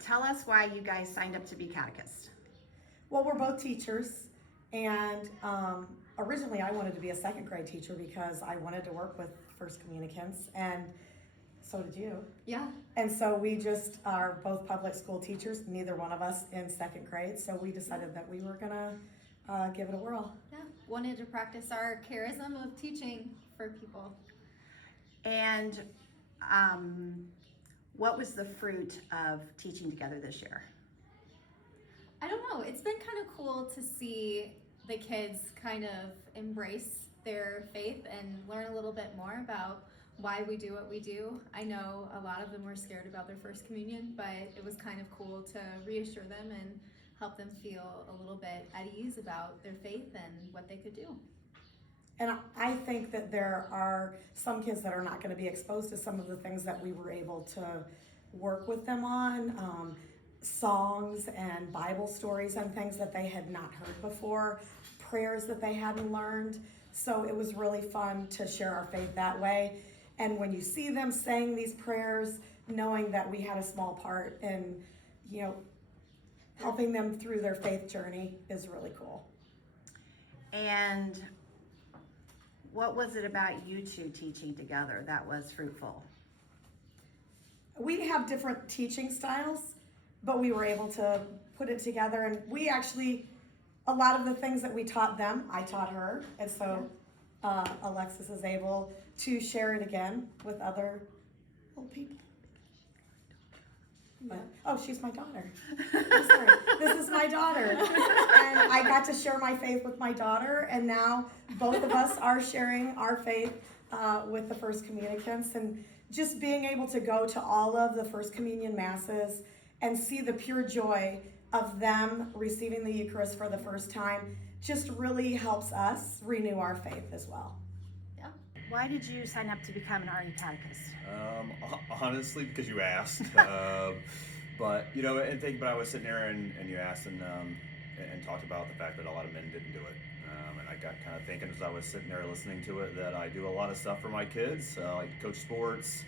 tell us why you guys signed up to be catechists. Well, we're both teachers, and originally I wanted to be a second grade teacher because I wanted to work with first communicants, and so did you. Yeah. And so we just are both public school teachers, neither one of us in second grade, so we decided that we were gonna give it a whirl. Yeah, wanted to practice our charism of teaching for people. And what was the fruit of teaching together this year? I don't know, it's been kind of cool to see the kids kind of embrace their faith and learn a little bit more about why we do what we do. I know a lot of them were scared about their first communion, but it was kind of cool to reassure them and help them feel a little bit at ease about their faith and what they could do. And I think that there are some kids that are not going to be exposed to some of the things that we were able to work with them on, songs and Bible stories and things that they had not heard before, prayers that they hadn't learned. So it was really fun to share our faith that way. And when you see them saying these prayers, knowing that we had a small part in, helping them through their faith journey is really cool. And what was it about you two teaching together that was fruitful? We have different teaching styles, but we were able to put it together, and we actually, a lot of the things that we taught them, I taught her, and so Alexis is able to share it again with other little people. Oh, she's my daughter. I'm sorry. This is my daughter. And I got to share my faith with my daughter, and now both of us are sharing our faith with the first communicants, and just being able to go to all of the first communion masses and see the pure joy of them receiving the Eucharist for the first time just really helps us renew our faith as well. Yeah. Why did you sign up to become an RE catechist? Honestly, because you asked. But and think about, I was sitting there and you asked and talked about the fact that a lot of men didn't do it. And I got kind of thinking as I was sitting there listening to it that I do a lot of stuff for my kids, like coach sports,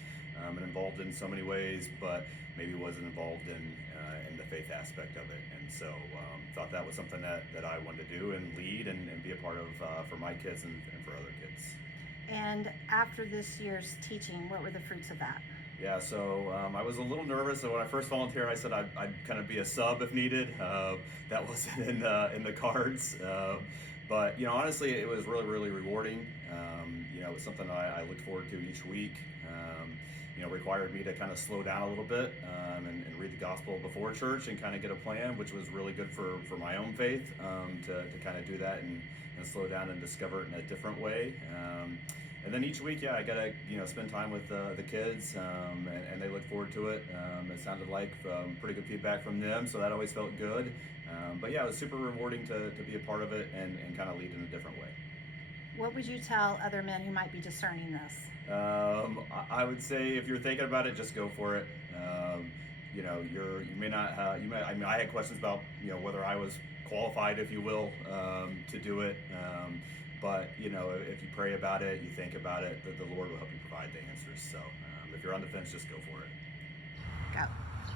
and involved in so many ways, but maybe wasn't involved in the faith aspect of it. And so thought that was something that I wanted to do and lead and be a part of for my kids and for other kids. And after this year's teaching, what were the fruits of that? Yeah, so I was a little nervous. So when I first volunteered, I said I'd kind of be a sub if needed. That wasn't in the cards. But honestly, it was really, really rewarding. It was something I looked forward to each week. Required me to kind of slow down a little bit and read the gospel before church and kind of get a plan, which was really good for my own faith to kind of do that and slow down and discover it in a different way. And then each week, I got to spend time with the kids, and they look forward to it. It sounded like pretty good feedback from them, so that always felt good. But yeah, it was super rewarding to be a part of it and kind of lead in a different way. What would you tell other men who might be discerning this? I would say if you're thinking about it, just go for it. You may not. I had questions about whether I was qualified, if you will, to do it. But if you pray about it, you think about it, the Lord will help you provide the answers. So if you're on the fence, just go for it. Go.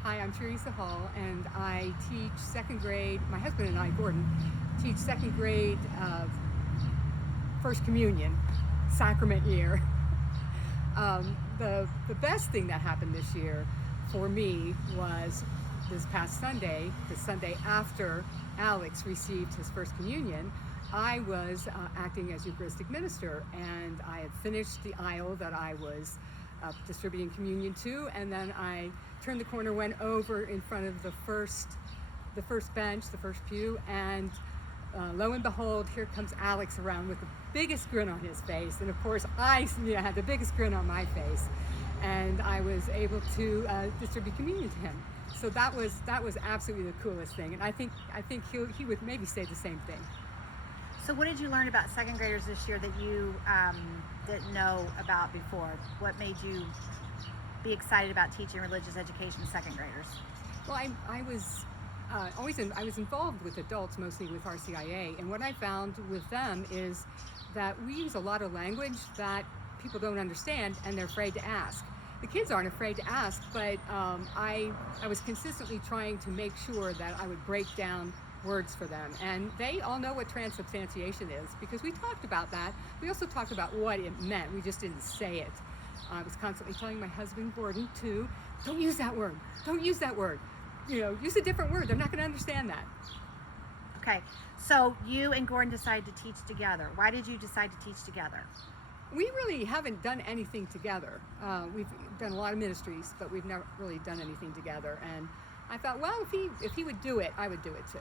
Hi, I'm Teresa Hall, and I teach second grade. My husband and I, Gordon, teach second grade First Communion, sacrament year. The best thing that happened this year for me was this past Sunday, the Sunday after Alex received his First Communion. I was acting as Eucharistic minister, and I had finished the aisle that I was distributing communion to, and then I turned the corner, went over in front of the first bench, the first pew, and lo and behold, here comes Alex around with the biggest grin on his face, and of course I had the biggest grin on my face, and I was able to distribute communion to him. So that was absolutely the coolest thing, and I think he would maybe say the same thing. So what did you learn about second graders this year that you didn't know about before? What made you be excited about teaching religious education to second graders? Well, I was involved with adults, mostly with RCIA, and what I found with them is that we use a lot of language that people don't understand and they're afraid to ask. the kids aren't afraid to ask, but I was consistently trying to make sure that I would break down words for them, and they all know what transubstantiation is because we talked about that. We also talked about what it meant. We just didn't say it. I was constantly telling my husband Gordon too, don't use that word. Don't use that word. Use a different word. They're not going to understand that. Okay, so you and Gordon decided to teach together. Why did you decide to teach together? We really haven't done anything together. We've done a lot of ministries, but we've never really done anything together. And I thought, well, if he would do it, I would do it too.